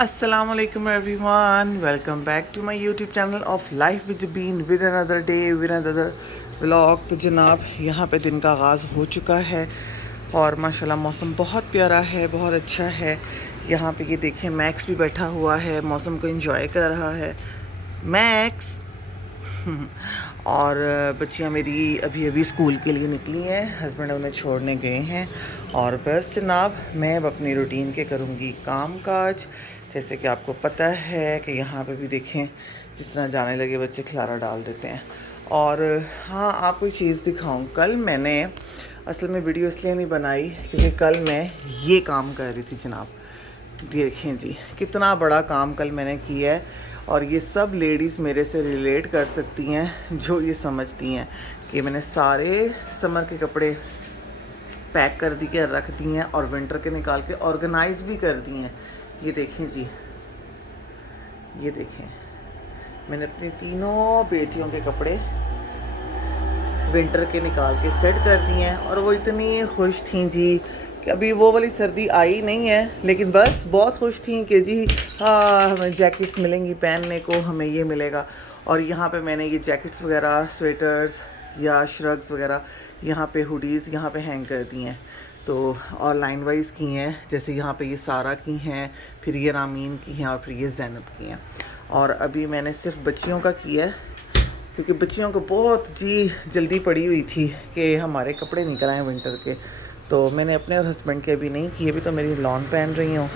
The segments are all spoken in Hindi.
Assalamualaikum everyone. Welcome back to my YouTube channel of Life with Bean with another day with another vlog। तो जनाब यहाँ पे दिन का आगाज़ हो चुका है और माशाल्लाह मौसम बहुत प्यारा है, बहुत अच्छा है। यहाँ पे ये देखें मैक्स भी बैठा हुआ है, मौसम को एंजॉय कर रहा है। मैक्स और बच्चियाँ मेरी अभी अभी स्कूल के लिए निकली हैं, हस्बैंड उन्हें छोड़ने गए हैं। और बस जनाब मैं अब अपनी रूटीन के करूँगी काम काज। जैसे कि आपको पता है कि यहाँ पे भी देखें जिस तरह जाने लगे बच्चे खिलारा डाल देते हैं। और हाँ, आपको एक चीज़ दिखाऊँ, कल मैंने असल में वीडियो इसलिए नहीं बनाई क्योंकि कल मैं ये काम कर रही थी जनाब। देखें जी कितना बड़ा काम कल मैंने किया है और ये सब लेडीज़ मेरे से रिलेट कर सकती हैं जो ये समझती हैं कि मैंने सारे समर के कपड़े पैक कर दी के रख दिए हैं और विंटर के निकाल के ऑर्गेनाइज भी कर दिए हैं। ये देखें जी, ये देखें मैंने अपनी तीनों बेटियों के कपड़े विंटर के निकाल के सेट कर दिए हैं और वो इतनी खुश थी जी कि अभी वो वाली सर्दी आई नहीं है, लेकिन बस बहुत खुश थी कि जी हाँ हमें जैकेट्स मिलेंगी पहनने को, हमें ये मिलेगा। और यहाँ पे मैंने ये जैकेट्स वगैरह, स्वेटर्स या श्रग्स वगैरह, यहाँ पे हुडीज़ यहाँ पे हैंग कर दी हैं। तो और लाइन वाइज की हैं, जैसे यहाँ पे ये सारा की हैं, फिर ये रामीन की हैं और फिर ये ज़ैनब की हैं। और अभी मैंने सिर्फ बच्चियों का किया है क्योंकि बच्चियों को बहुत जी जल्दी पड़ी हुई थी कि हमारे कपड़े निकल आए विंटर के। तो मैंने अपने और हस्बैंड के अभी नहीं किए, अभी तो मेरी लॉन पहन रही हूँ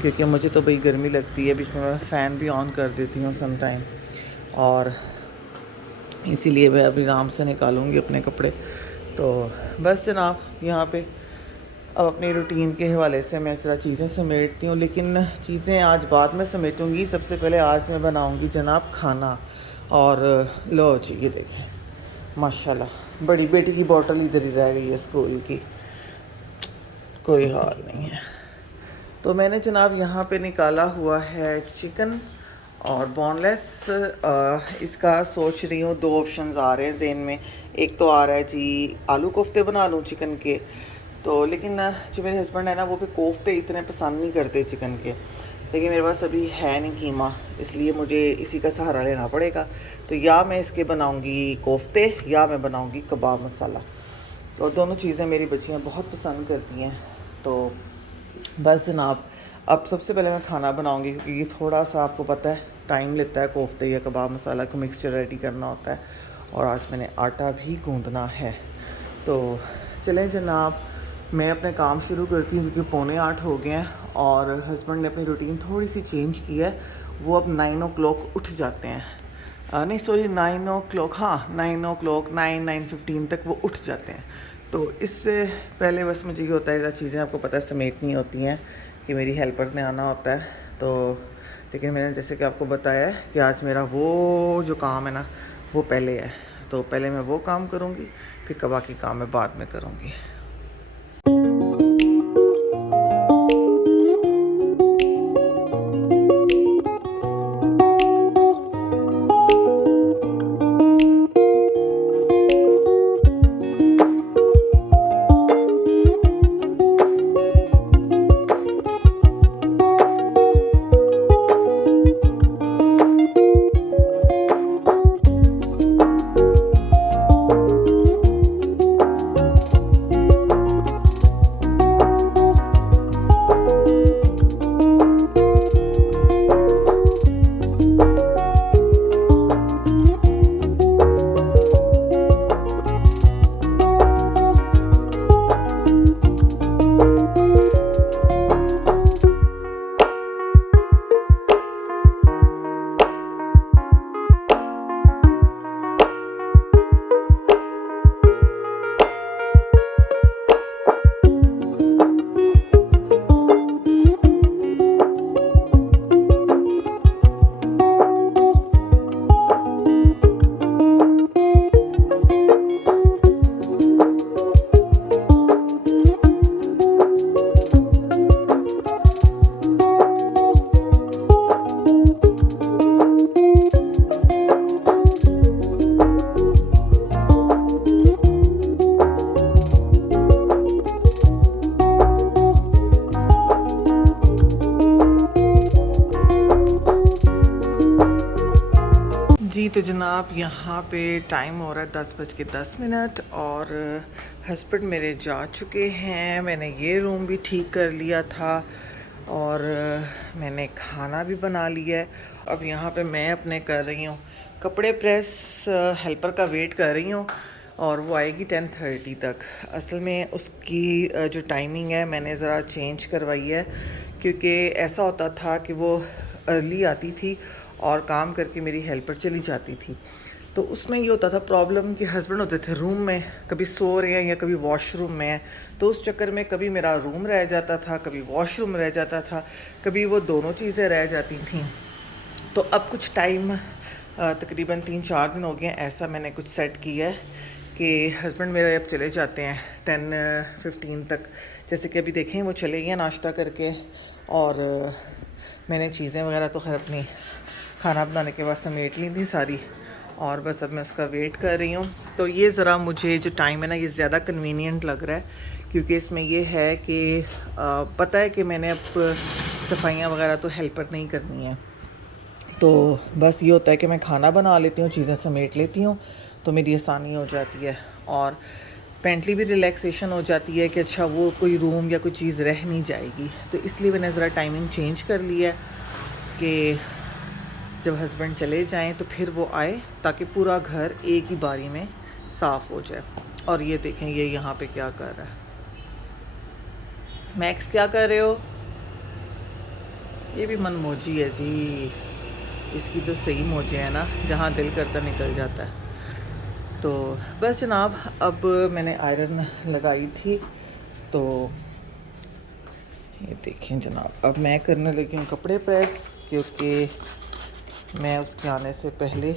क्योंकि मुझे तो भाई गर्मी लगती है, बीच में मैं फ़ैन भी ऑन कर देती हूँ सम टाइम, और इसीलिए मैं अभी आराम से निकालूँगी अपने कपड़े। तो बस जनाब यहाँ पे अब अपनी रूटीन के हवाले से मैं ज़रा चीज़ें समेटती हूँ, लेकिन चीज़ें आज बाद में समेटूँगी। सबसे पहले आज मैं बनाऊँगी जनाब खाना। और लो जी ये देखें माशाल्लाह बड़ी बेटी की बोतल इधर ही रह गई है स्कूल की, कोई हाल नहीं है। तो मैंने जनाब यहाँ पे निकाला हुआ है चिकन और बोनलेस। इसका सोच रही हूँ, दो ऑप्शंस आ रहे हैं ज़हन में। एक तो आ रहा है जी आलू कोफ्ते बना लूँ चिकन के, तो लेकिन जो मेरे हस्बैंड है ना वो भी कोफ्ते इतने पसंद नहीं करते चिकन के, लेकिन मेरे पास अभी है नहीं कीमा, इसलिए मुझे इसी का सहारा लेना पड़ेगा। तो या मैं इसके बनाऊंगी कोफ्ते या मैं बनाऊंगी कबाब मसाला। तो दोनों चीज़ें मेरी बच्चियां बहुत पसंद करती हैं। तो बस जनाब अब सबसे पहले मैं खाना बनाऊंगी क्योंकि ये थोड़ा सा आपको पता है टाइम लेता है, कोफ्ते या कबाब मसाला को मिक्सचर रेडी करना होता है। और आज मैंने आटा भी गूंदना है। तो चलें जनाब मैं अपने काम शुरू करती हूँ क्योंकि 7:45 हो गए हैं और हस्बैंड ने अपनी रूटीन थोड़ी सी चेंज की है। वो अब 9 o'clock उठ जाते हैं, नहीं सॉरी 9 o'clock, हाँ 9 o'clock 9-9:15 तक वो उठ जाते हैं। तो इससे पहले बस मुझे ये होता है चीज़ें आपको पता है समेटनी होती हैं कि मेरी हेल्पर ने आना होता है। तो लेकिन मैंने जैसे कि आपको बताया है कि आज मेरा वो जो काम है ना वो पहले है, तो पहले मैं वो काम करूँगी, फिर बाकी काम मैं बाद में करूँगी। तो जनाब यहाँ पे टाइम हो रहा है 10:10 और हस्बैंड मेरे जा चुके हैं। मैंने ये रूम भी ठीक कर लिया था और मैंने खाना भी बना लिया है। अब यहाँ पे मैं अपने कर रही हूँ कपड़े प्रेस, हेल्पर का वेट कर रही हूँ और वो आएगी 10:30 तक। असल में उसकी जो टाइमिंग है मैंने ज़रा चेंज करवाई है, क्योंकि ऐसा होता था कि वो अर्ली आती थी और काम करके मेरी हेल्पर चली जाती थी। तो उसमें ये होता था प्रॉब्लम कि हस्बैंड होते थे रूम में, कभी सो रहे हैं या कभी वॉशरूम में हैं, तो उस चक्कर में कभी मेरा रूम रह जाता था, कभी वॉशरूम रह जाता था, कभी वो दोनों चीज़ें रह जाती थीं। तो अब कुछ टाइम तकरीबन 3-4 दिन हो गए हैं, ऐसा मैंने कुछ सेट किया है कि हस्बैंड मेरे अब चले जाते हैं 10:15 तक। जैसे कि अभी देखें वो चले गए नाश्ता करके, और मैंने चीज़ें वगैरह तो खैर अपनी खाना बनाने के बाद समेट ली थी सारी, और बस अब मैं उसका वेट कर रही हूँ। तो ये ज़रा मुझे जो टाइम है ना ये ज़्यादा कन्वीनियंट लग रहा है, क्योंकि इसमें ये है कि पता है कि मैंने अब सफाइयाँ वगैरह तो हेल्पर नहीं करनी है, तो बस ये होता है कि मैं खाना बना लेती हूँ, चीज़ें समेट लेती हूँ, तो मेरी आसानी हो जाती है और पेंटली भी रिलैक्सेशन हो जाती है कि अच्छा वो कोई रूम या कोई चीज़ रह नहीं जाएगी। तो इसलिए मैंने ज़रा टाइमिंग चेंज कर लिया है कि जब हस्बैंड चले जाएं तो फिर वो आए, ताकि पूरा घर एक ही बारी में साफ़ हो जाए। और ये देखें ये यहाँ पे क्या कर रहा है। मैक्स क्या कर रहे हो? ये भी मनमोजी है जी, इसकी तो सही मोजे है ना, जहाँ दिल करता निकल जाता है। तो बस जनाब अब मैंने आयरन लगाई थी, तो ये देखें जनाब अब मैं करने लगी हूँ कपड़े प्रेस, क्योंकि मैं उसके आने से पहले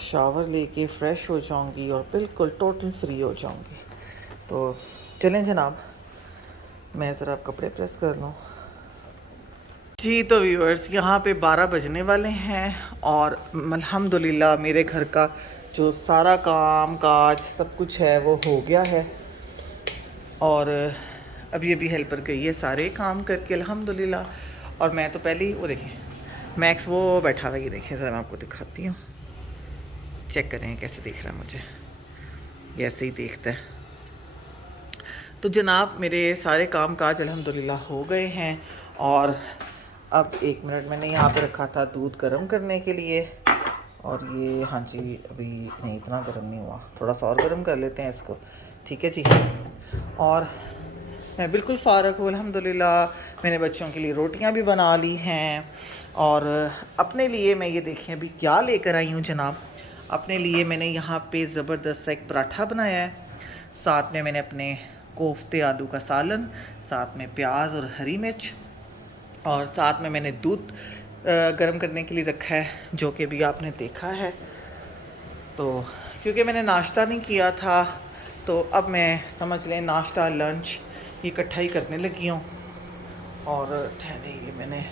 शावर लेके फ़्रेश हो जाऊंगी और बिल्कुल टोटल फ्री हो जाऊंगी। तो चलें जनाब मैं ज़रा कपड़े प्रेस कर लूँ जी। तो व्यूअर्स यहाँ पे 12 बजने वाले हैं और अल्हम्दुलिल्लाह मेरे घर का जो सारा काम काज सब कुछ है वो हो गया है, और अभी अभी हेल्पर गई है सारे काम करके अल्हम्दुलिल्लाह। और मैं तो पहले ही वो देखें मैक्स वो बैठा हुआ, ये देखिए ज़रा मैं आपको दिखाती हूँ, चेक करें कैसे देख रहा है मुझे, ये ऐसे ही देखता है। तो जनाब मेरे सारे काम काज अल्हम्दुलिल्लाह हो गए हैं, और अब 1 मिनट मैंने यहाँ पे रखा था दूध गर्म करने के लिए, और ये हाँ जी अभी नहीं इतना गर्म नहीं हुआ, थोड़ा सा और गर्म कर लेते हैं इसको, ठीक है जी। और मैं बिल्कुल फ़ारग हूँ अल्हम्दुलिल्लाह। मैंने बच्चों के लिए रोटियाँ भी बना ली हैं, और अपने लिए मैं ये देखें अभी क्या लेकर आई हूँ जनाब। अपने लिए मैंने यहाँ पे ज़बरदस्त सा एक पराठा बनाया है, साथ में मैंने अपने कोफ्ते आलू का सालन, साथ में प्याज और हरी मिर्च, और साथ में मैंने दूध गर्म करने के लिए रखा है, जो कि भी आपने देखा है। तो क्योंकि मैंने नाश्ता नहीं किया था, तो अब मैं समझ लें नाश्ता लंच ये इकट्ठा ही करने लगी हूँ। और ठहरे ये मैंने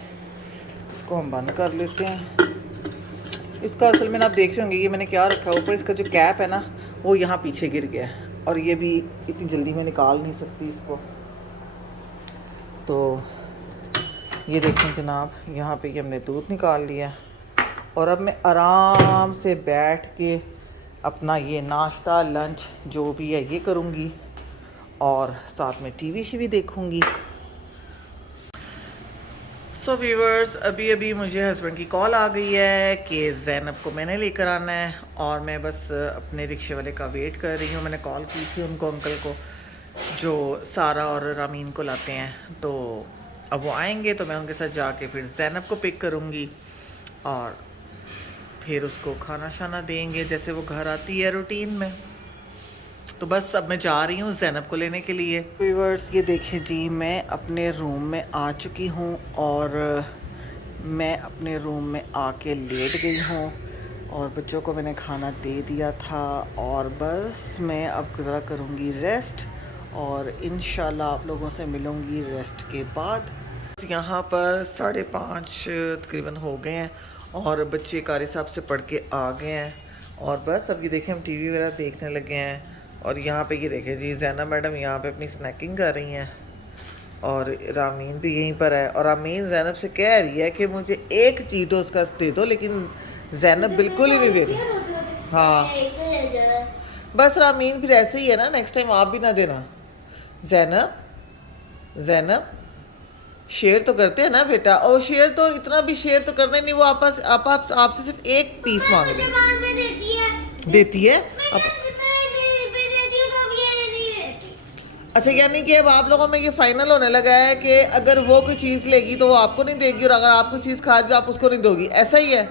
इसको हम बंद कर लेते हैं। इसका असल में आप देख रहे होंगे ये मैंने क्या रखा है ऊपर, इसका जो कैप है ना वो यहाँ पीछे गिर गया है, और ये भी इतनी जल्दी मैं निकाल नहीं सकती इसको। तो ये देखें जनाब यहाँ पे ये हमने दूध निकाल लिया, और अब मैं आराम से बैठ के अपना ये नाश्ता लंच जो भी है ये करूँगी, और साथ में टीवी शीवी देखूँगी। सो व्यूअर्स अभी अभी मुझे हस्बैंड की कॉल आ गई है कि ज़ैनब को मैंने लेकर आना है, और मैं बस अपने रिक्शे वाले का वेट कर रही हूँ। मैंने कॉल की थी उनको, अंकल को जो सारा और रामीन को लाते हैं, तो अब वो आएंगे तो मैं उनके साथ जाके फिर ज़ैनब को पिक करूँगी, और फिर उसको खाना शाना देंगे जैसे वो घर आती है रूटीन में। तो बस अब मैं जा रही हूँ ज़ैनब को लेने के लिए। व्यूअर्स ये देखें जी मैं अपने रूम में आ चुकी हूँ, और मैं अपने रूम में आके लेट गई हूँ, और बच्चों को मैंने खाना दे दिया था, और बस मैं अब ज़रा करूँगी रेस्ट, और इंशाल्लाह आप लोगों से मिलूँगी रेस्ट के बाद। यहाँ पर 5:30 तकरीबन हो गए हैं, और बच्चे कारी साहब से पढ़ के आ गए हैं, और बस अब ये देखें हम टीवी वगैरह देखने लगे हैं। और यहाँ पे ये देखें जी ज़ैनब मैडम यहाँ पे अपनी स्नैकिंग कर रही हैं, और रामीन भी यहीं पर है, और रामीन ज़ैनब से कह रही है कि मुझे एक चीटोस का दे दो, लेकिन जैनब बिल्कुल ही नहीं दे रही। हाँ बस रामीन फिर ऐसे ही है ना, नेक्स्ट टाइम आप भी ना देना। जैनब, जैनब शेयर तो करते हैं ना बेटा, और शेयर तो इतना भी शेयर तो करना ही नहीं। वो आपसे सिर्फ एक पीस मांग रही है। देती है अच्छा, यानी कि अब आप लोगों में ये फाइनल होने लगा है कि अगर वो कोई चीज़ लेगी तो वो आपको नहीं देगी, और अगर आप कोई चीज़ खा रही हो आप उसको नहीं दोगी, ऐसा ही है?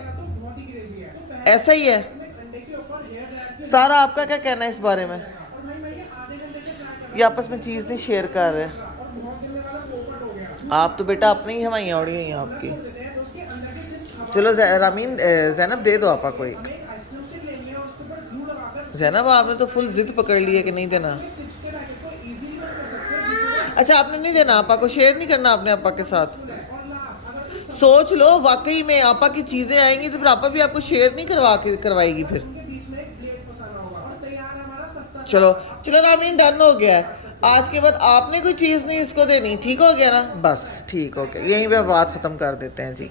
ऐसा ही है सारा। आपका क्या कहना है इस बारे में? ये आपस में चीज़ नहीं शेयर कर रहे। आप तो बेटा अपनी ही हवाइयाँ उड़ी हुई हैं आपकी। चलो रामीन, जैनब दे दो आपा को एक। जैनब आपने तो फुल जिद पकड़ ली है कि नहीं देना। अच्छा आपने नहीं देना, आपा को शेयर नहीं करना आपने आपा के साथ। सोच लो, वाकई में आपा की चीज़ें आएंगी तो फिर आपा भी आपको शेयर नहीं करवाएगी फिर। चलो चलो रामीन, डन हो गया है। आज के बाद आपने कोई चीज़ नहीं इसको देनी, ठीक हो गया ना? बस ठीक हो गया, यहीं पे बात ख़त्म कर देते हैं जी।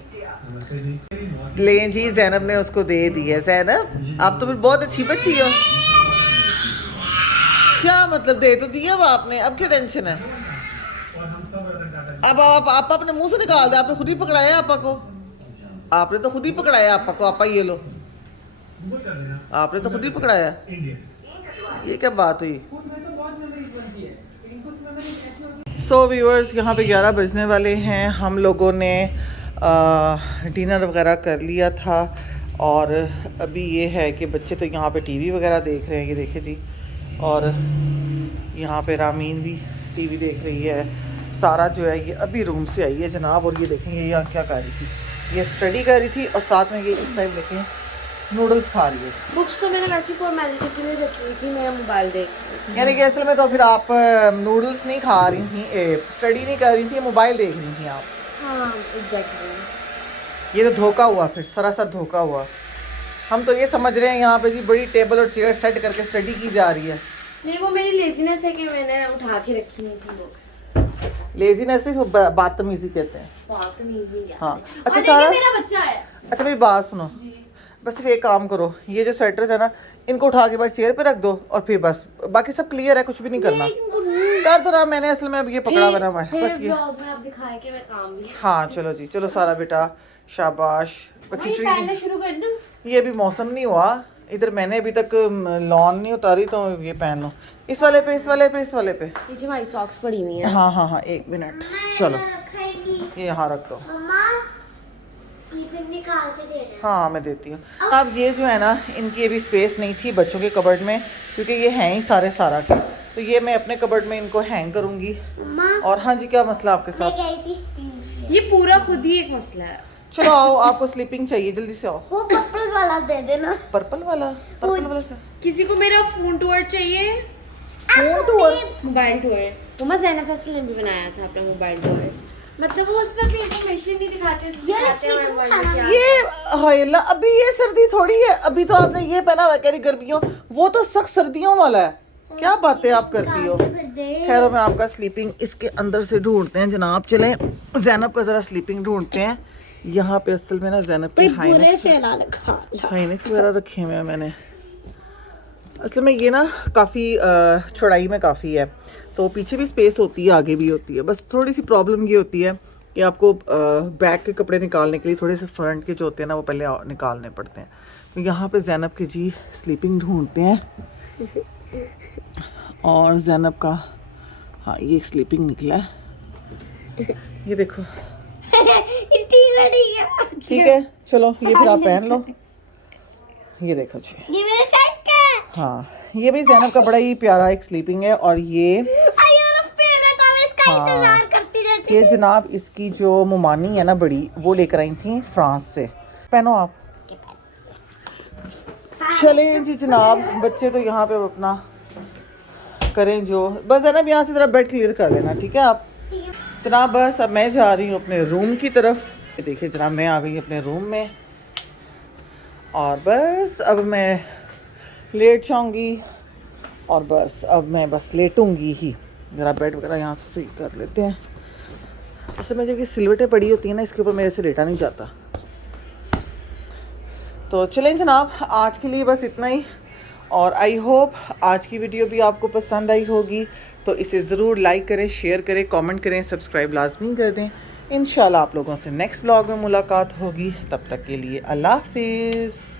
लें जी, जैनब ने उसको दे दी है। जैनब आप तो फिर बहुत अच्छी बच्ची हो। क्या मतलब, दे तो दिया वो आपने, अब क्या टेंशन है? अब आप अपने मुंह से निकाल दे। आपने खुद ही पकड़ाया आपा को, आपने तो खुद ही पकड़ाया आपा को। आपा ये लो, आपने तो खुद ही पकड़ाया। ये क्या बात हुई? सो व्यूअर्स, यहाँ पे 11 बजने वाले हैं। हम लोगों ने डिनर वगैरह कर लिया था, और अभी ये है कि बच्चे तो यहाँ पे टीवी वगैरह देख रहे हैं, ये देखे जी। और यहाँ पे रामीन भी टीवी देख रही है। सारा जो है ये अभी रूम से आई है जनाब, और ये देखें ये यहाँ क्या कर रही थी, ये स्टडी कर रही थी, और साथ में ये इस टाइम देखें नूडल्स खा रही है। बुक्स तो मैंने वैसे फॉर्मेलिटी के लिए रखी हुई थी, मैं मोबाइल देख रही थी। यानी कि असल में तो फिर आप नूडल्स नहीं खा रही थी, स्टडी नहीं कर रही थी, मोबाइल देख रही थी आप। हाँ एग्जैक्टली। ये तो धोखा हुआ, फिर सरासर धोखा हुआ। हम तो ये समझ रहे हैं यहाँ पे जी बड़ी टेबल और चेयर सेट करके स्टडी की जा रही है। नहीं, वो मेरी लेजीनेस है कि मैंने उठा के रखी हुई थी बुक्स। लेजीनेस से बदतमीजी कहते हैं। बदतमीजी हाँ अच्छा सारा मेरा बच्चा है। अच्छा मेरी बात सुनो, बस सिर्फ एक काम करो, ये जो स्वेटर्स है ना इनको उठा के बाद चेयर पे रख दो, और फिर बस बाकी सब क्लियर है, कुछ भी नहीं करना। कर दो ना, मैंने असल में अब ये पकड़ा बना हुआ है बस ये। हाँ चलो जी, चलो सारा बेटा शाबाश। शुरू कर दूं? ये अभी मौसम नहीं हुआ इधर, मैंने अभी तक लॉन नहीं उतारी, तो ये पहन लो। इस वाले पे, इस वाले पे, इस वाले पे। नीचे हमारी सॉक्स पड़ी हुई हैं। हाँ हाँ हाँ, एक मिनट, चलो ये यहाँ रख दो। निकाल के देना। हाँ मैं देती हूँ। अब ये जो है ना, इनकी अभी स्पेस नहीं थी बच्चों के कबर्ड में, क्योंकि ये हैं ही सारे सारा के, तो ये मैं अपने कबर्ड में इनको हैंग करूँगी। और हाँ जी, क्या मसला आपके साथ? ये पूरा खुद ही एक मसला है। चलो आओ, आपको स्लीपिंग चाहिए, जल्दी से आओ। वो पर्पल वाला दे देना। पर्पल वाला? पर्पल वाला से किसी को मेरा फोन टूर चाहिए? Phone tour? Mobile tour. मम्मा ज़ैनब फैसल ने भी बनाया था अपना मोबाइल टूर, मतलब वो उसमें अपनी इंफॉर्मेशन नहीं दिखाते थे। ये हाय अल्लाह, अभी ये सर्दी थोड़ी है, अभी तो आपने ये पहना हुआ है, कह रही गर्मियों, वो तो सख्त सर्दियों वाला है। क्या बातें आप करती हो। खैर मैं आपका स्लीपिंग इसके अंदर से ढूंढते हैं जनाब। चलें ज़ैनब का ज़रा स्लीपिंग ढूंढते हैं। यहाँ पे असल में ना ज़ैनब के हाइनेक्स वगैरह रखे हुए हैं मैंने। असल में ये ना काफ़ी चौड़ाई में काफ़ी है, तो पीछे भी स्पेस होती है, आगे भी होती है। बस थोड़ी सी प्रॉब्लम ये होती है कि आपको बैक के कपड़े निकालने के लिए थोड़े से फ्रंट के जो होते हैं ना वो पहले निकालने पड़ते हैं। तो यहाँ पे ज़ैनब के जी स्लीपिंग ढूंढते हैं, और ज़ैनब का हाँ ये स्लीपिंग निकला है, ये देखो। ठीक है चलो, ये फिर आप पहन लो। ये देखो जी, ये मेरे साइज का है। हाँ ये भी ज़ैनब का बड़ा ही प्यारा एक स्लीपिंग है। और ये ये जनाब इसकी जो मुमानी है ना बड़ी, वो लेकर आई थी फ्रांस से। पहनो आप। चलें जी जनाब, बच्चे तो यहाँ पे अपना करें जो, बस जनाब यहाँ से ज़रा बेड क्लियर कर लेना, ठीक है आप जनाब। बस अब मैं जा रही हूँ अपने रूम की तरफ। देखिए जनाब, मैं आ गई अपने रूम में, और बस अब मैं लेट जाऊँगी, और बस अब मैं बस लेटूँगी ही। ज़रा बेड वगैरह यहाँ से सही कर लेते हैं। असल में जब ये सिलवटें पड़ी होती हैं ना, इसके ऊपर मेरे से लेटा नहीं जाता। तो चलें जनाब, आज के लिए बस इतना ही। और आई होप आज की वीडियो भी आपको पसंद आई होगी। तो इसे ज़रूर लाइक करें, शेयर करें, कमेंट करें, सब्सक्राइब लाजमी कर दें। इंशाल्लाह आप लोगों से नेक्स्ट ब्लॉग में मुलाकात होगी। तब तक के लिए अल्लाह हाफिज़।